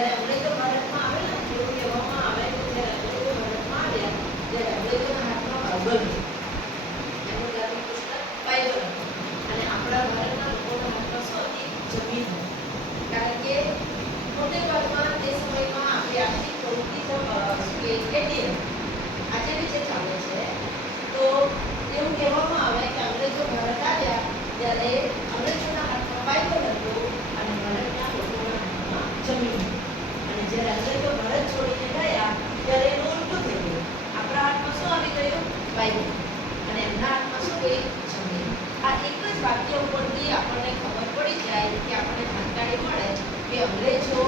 જ્યારે અંગ્રેજો ભારતમાં આવેલા એવું કહેવામાં આવે કે જ્યારે અંગ્રેજો ભારતમાં આવ્યા ત્યારે અંગ્રેજોના હાથમાં બાઇબલ હતું. એમનું ધાર્મિક પુસ્તક બાઇબલ હતું અને આપણા ભારતના લોકોના હાથમાં શું હતી? જમીન હતી. કારણ કે મોટે ભાગમાં તે સમયમાં આપણી આર્થિક પ્રવૃત્તિ ખેતી હતી. આજે બી જે ચાલે છે તો એવું કહેવામાં આવે કે અંગ્રેજો ભારત આવ્યા ત્યારે અંગ્રેજોના હાથમાં બાઇબલ હતું અને ભારતના લોકોના હાથમાં જમીન હતી. અને જ્યારે અંગ્રેજો ભારત છોડીને ગયા ત્યારે એનું ઉલટું થઈ ગયું. આપણા હાથમાં શું આવી ગયું? બાઇબલ અને એમના હાથમાં શું ગઈ? જમીન. આ એક જ વાક્ય ઉપરથી આપણને ખબર પડી જાય કે આપણને જાણકારી મળે કે અંગ્રેજો